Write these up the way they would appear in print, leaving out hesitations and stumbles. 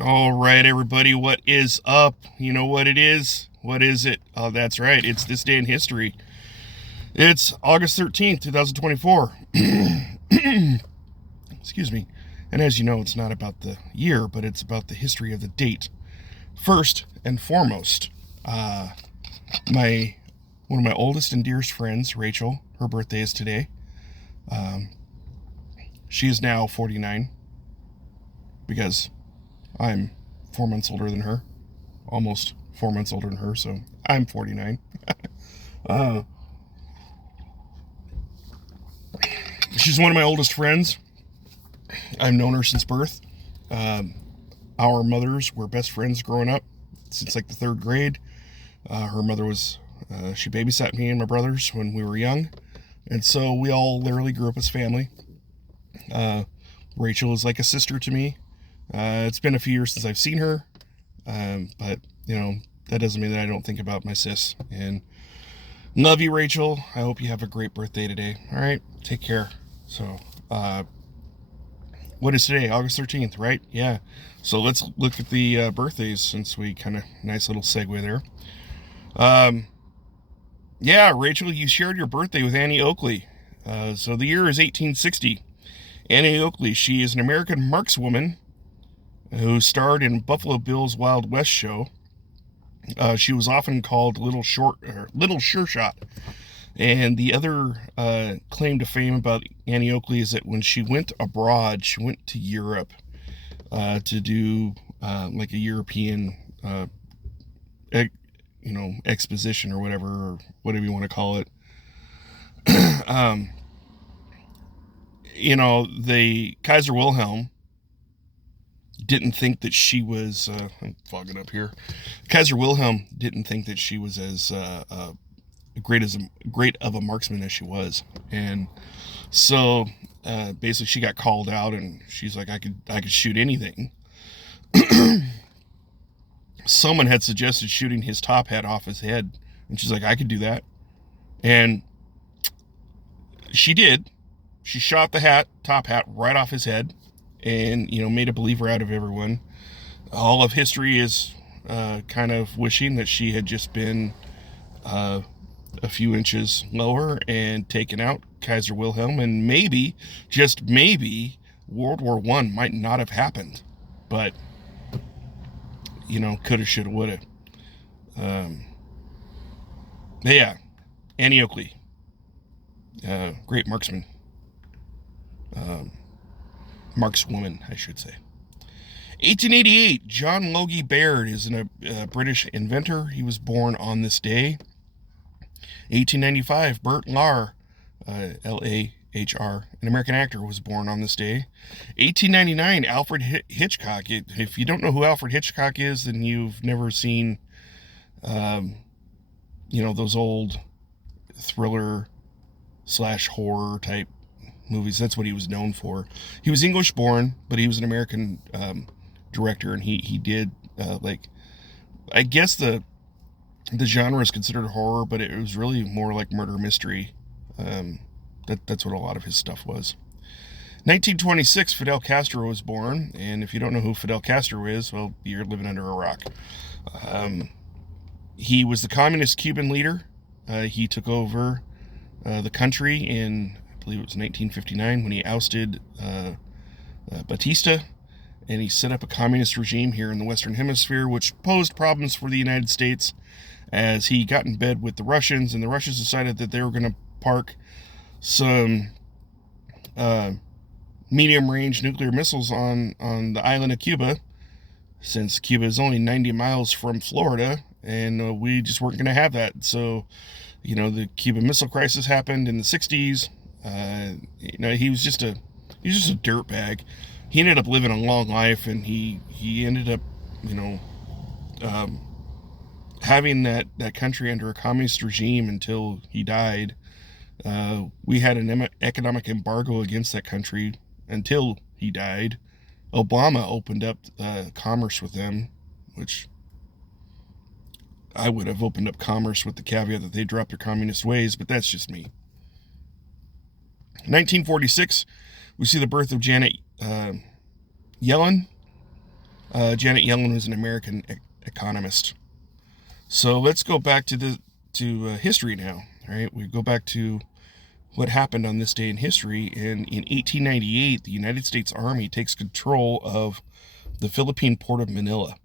All right, everybody, what is up? You know what it is? What is it? Oh, that's right. It's this day in history. It's August 13th, 2024. Excuse me. And as you know, it's not about the year, but it's about the history of the date. First and foremost, my one of my oldest and dearest friends, Rachel, her birthday is today. Um, she is now 49 because I'm 4 months older than her, almost 4 months older than her, so I'm 49. Uh, she's one of my oldest friends. I've known her since birth. Um, our mothers were best friends growing up since like the third grade. Her mother she babysat me and my brothers when we were young. And so we all literally grew up as family. Uh, Rachel is like a sister to me. It's been a few years since I've seen her, but that doesn't mean that I don't think about my sis. And love you, Rachel. I hope you have a great birthday today. All right, take care. So, what is today? August 13th, right? Yeah. So let's look at the birthdays since we kind of nice little segue there. Yeah, Rachel, you shared your birthday with Annie Oakley. So the year is 1860. Annie Oakley, she is an American markswoman who starred in Buffalo Bill's Wild West show. She was often called Little Sure Shot. And the other claim to fame about Annie Oakley is that when she went abroad, she went to Europe to do like a European, exposition or whatever you want to call it. um, the Kaiser Wilhelm didn't think that she was. I'm fogging up here. Kaiser Wilhelm didn't think that she was as great of a marksman as she was, and so basically she got called out, and she's like, I could shoot anything. Someone had suggested shooting his top hat off his head, and she's like, I could do that, and she did. She shot the top hat right off his head, and made a believer out of everyone. All of history is kind of wishing that she had just been a few inches lower and taken out Kaiser Wilhelm, and maybe, just maybe, World War I might not have happened. But coulda, shoulda, woulda. Yeah, Annie Oakley, great marksman, markswoman, I should say. 1888, John Logie Baird is a British inventor. He was born on this day. 1895, Burt Lahr, Lahr, an American actor, was born on this day. 1899, Alfred Hitchcock. If you don't know who Alfred Hitchcock is, then you've never seen, those old thriller / horror type movies. That's what he was known for. He was English born, but he was an American director, and he did I guess the genre is considered horror, but it was really more like murder mystery. That's what a lot of his stuff was. 1926, Fidel Castro was born, and if you don't know who Fidel Castro is, well, you're living under a rock. He was the communist Cuban leader. He took over the country in, I believe it was 1959, when he ousted Batista, and he set up a communist regime here in the Western Hemisphere, which posed problems for the United States, as he got in bed with the Russians, and the Russians decided that they were going to park some medium-range nuclear missiles on the island of Cuba, since Cuba is only 90 miles from Florida, and we just weren't going to have that. So, the Cuban Missile Crisis happened in the 60s. He was just a dirtbag. He ended up living a long life, and he ended up, having that country under a communist regime until he died. We had an economic embargo against that country until he died. Obama opened up commerce with them, which I would have opened up commerce with the caveat that they dropped their communist ways, but that's just me. 1946, we see the birth of Janet Yellen. Janet Yellen was an American economist. So let's go back to history now. All right, we go back to what happened on this day in history. And in 1898, the United States Army takes control of the Philippine port of Manila.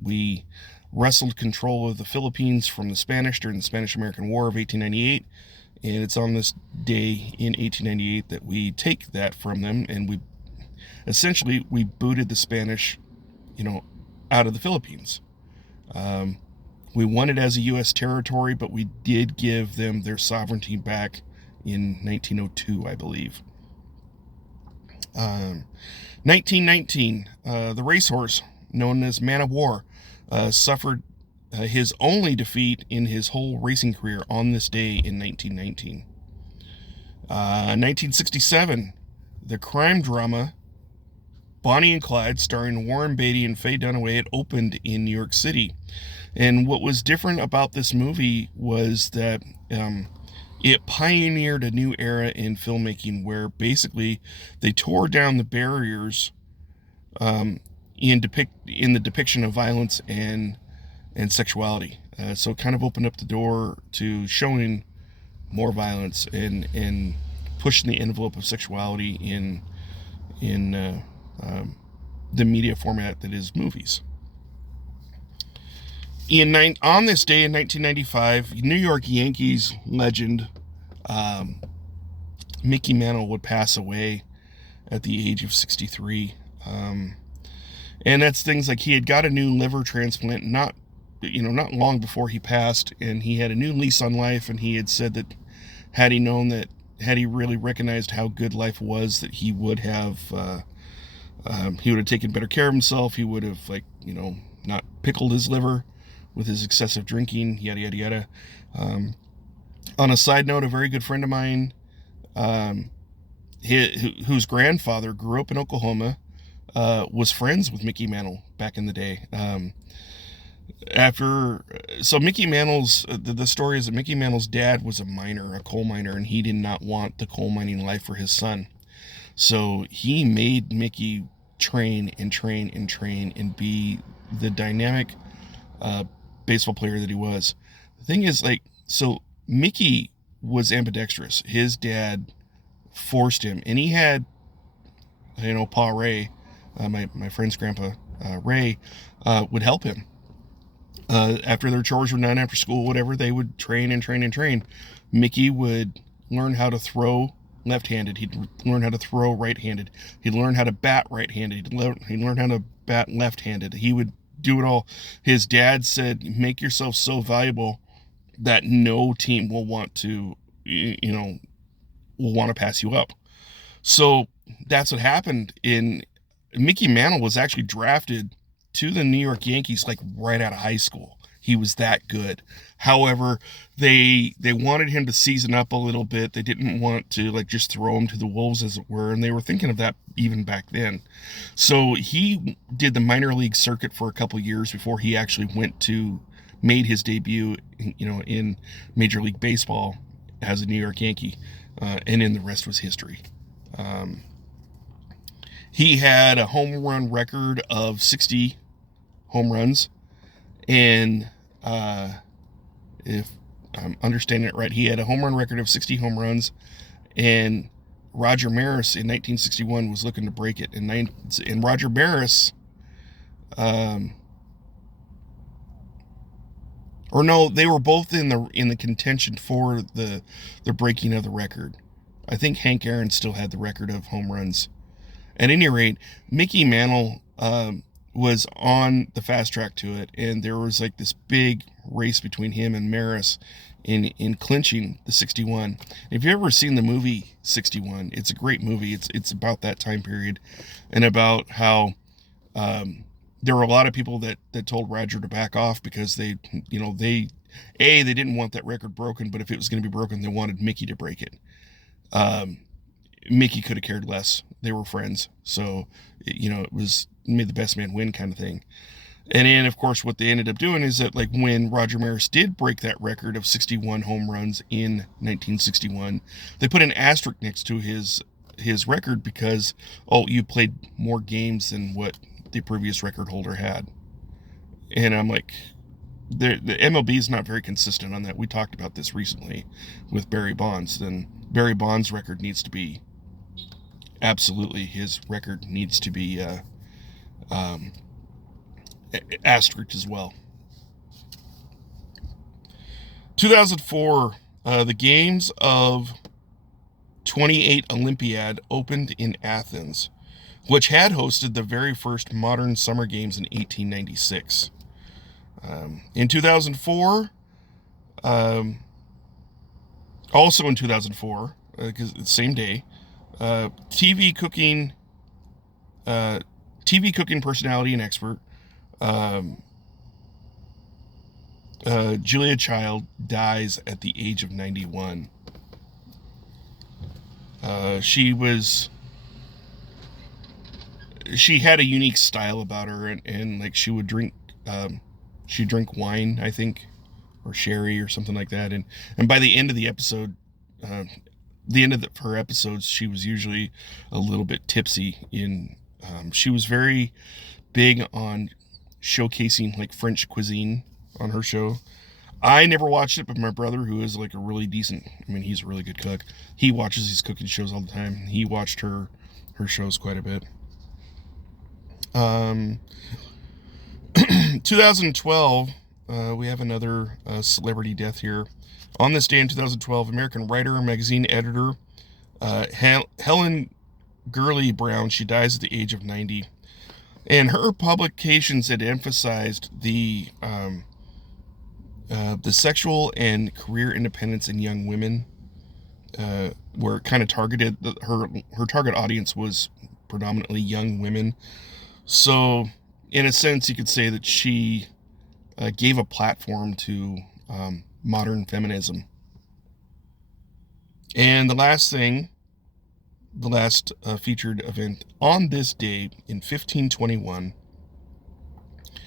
We wrestled control of the Philippines from the Spanish during the Spanish-American War of 1898. And it's on this day in 1898 that we take that from them, and we booted the Spanish, out of the Philippines. We won it as a U.S. territory, but we did give them their sovereignty back in 1902, I believe. 1919, the racehorse, known as Man of War, suffered his only defeat in his whole racing career on this day in 1919. 1967, the crime drama Bonnie and Clyde, starring Warren Beatty and Faye Dunaway, it opened in New York City. And what was different about this movie was that it pioneered a new era in filmmaking where basically they tore down the barriers in the depiction of violence and sexuality. So it kind of opened up the door to showing more violence and pushing the envelope of sexuality in the media format that is movies. On this day in 1995, New York Yankees legend Mickey Mantle would pass away at the age of 63. And that's things like he had got a new liver transplant not long before he passed, and he had a new lease on life, and he had said that had he really recognized how good life was, that he would have taken better care of himself. He would have not pickled his liver with his excessive drinking, yada yada yada. On a side note, a very good friend of mine, whose grandfather grew up in Oklahoma, was friends with Mickey Mantle back in the day. Mickey Mantle's the story is that Mickey Mantle's dad was a coal miner, and he did not want the coal mining life for his son. So he made Mickey train and be the dynamic baseball player that he was. The thing is, Mickey was ambidextrous. His dad forced him, and he had, Pa Ray, my friend's grandpa, Ray, would help him. After their chores were done after school, whatever, they would train. Mickey would learn how to throw left-handed. He'd learn how to throw right-handed. He'd learn how to bat right-handed. He'd learn how to bat left-handed. He would do it all. His dad said, make yourself so valuable that no team will want to, pass you up. So that's what happened. Mickey Mantle was actually drafted to the New York Yankees right out of high school. He was that good. However, they wanted him to season up a little bit. They didn't want to just throw him to the wolves, as it were, and they were thinking of that even back then. So he did the minor league circuit for a couple years before he actually made his debut, in Major League Baseball as a New York Yankee, and then the rest was history. He had a home run record of 60 home runs, and if I'm understanding it right, he had a home run record of 60 home runs, and Roger Maris in 1961 was looking to break it. And Roger Maris, they were both in the contention for the breaking of the record. I think Hank Aaron still had the record of home runs. At any rate, Mickey Mantle was on the fast track to it, and there was this big race between him and Maris in clinching the 61. If you've ever seen the movie 61, it's a great movie. It's about that time period, and about how there were a lot of people that told Roger to back off because they didn't want that record broken, but if it was going to be broken, they wanted Mickey to break it. Mickey could have cared less. They were friends. So, it was made the best man win kind of thing. And then, of course, what they ended up doing is that, when Roger Maris did break that record of 61 home runs in 1961, they put an asterisk next to his record because, you played more games than what the previous record holder had. And I'm like, the MLB is not very consistent on that. We talked about this recently with Barry Bonds. Then Barry Bonds' record needs to be, absolutely, his record needs to be asterisked as well. 2004, the Games of 28 Olympiad opened in Athens, which had hosted the very first modern summer games in 1896. In 2004, also in 2004, because the same day, TV cooking personality and expert, Julia Child dies at the age of 91. She had a unique style about her, and like she would drink wine, I think, or sherry or something like that. And by the end of the episode, her episodes, she was usually a little bit tipsy. She was very big on showcasing like French cuisine on her show. I never watched it, but my brother, who is like a really decent, he's a really good cook. He watches these cooking shows all the time. He watched her shows quite a bit. 2012, we have another celebrity death here. On this day in 2012, American writer and magazine editor Helen Gurley Brown, she dies at the age of 90. And her publications had emphasized the sexual and career independence in young women, where it kind of targeted her target audience was predominantly young women. So, in a sense, you could say that she gave a platform to modern feminism. And the last featured event on this day in 1521,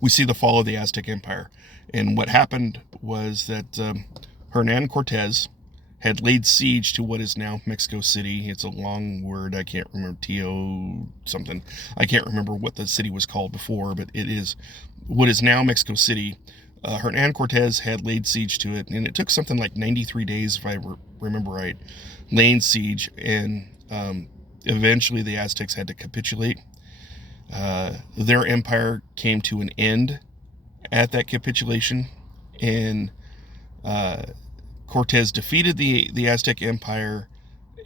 we see the fall of the Aztec Empire. And what happened was that Hernan Cortez had laid siege to what is now Mexico City. It's a long word. I can't remember, T-O something. I can't remember what the city was called before, but it is what is now Mexico City. Hernan Cortez had laid siege to it, and it took something like 93 days, if I remember right, laying siege, and eventually the Aztecs had to capitulate. Their empire came to an end at that capitulation, and Cortez defeated the Aztec Empire,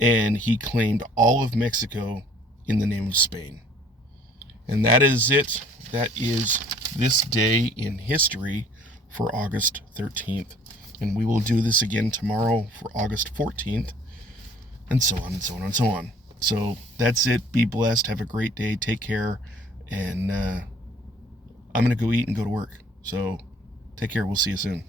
and he claimed all of Mexico in the name of Spain. And that is it. That is this day in history for August 13th. And we will do this again tomorrow for August 14th, and so on and so on and so on. So that's it. Be blessed. Have a great day. Take care. And I'm going to go eat and go to work. So take care. We'll see you soon.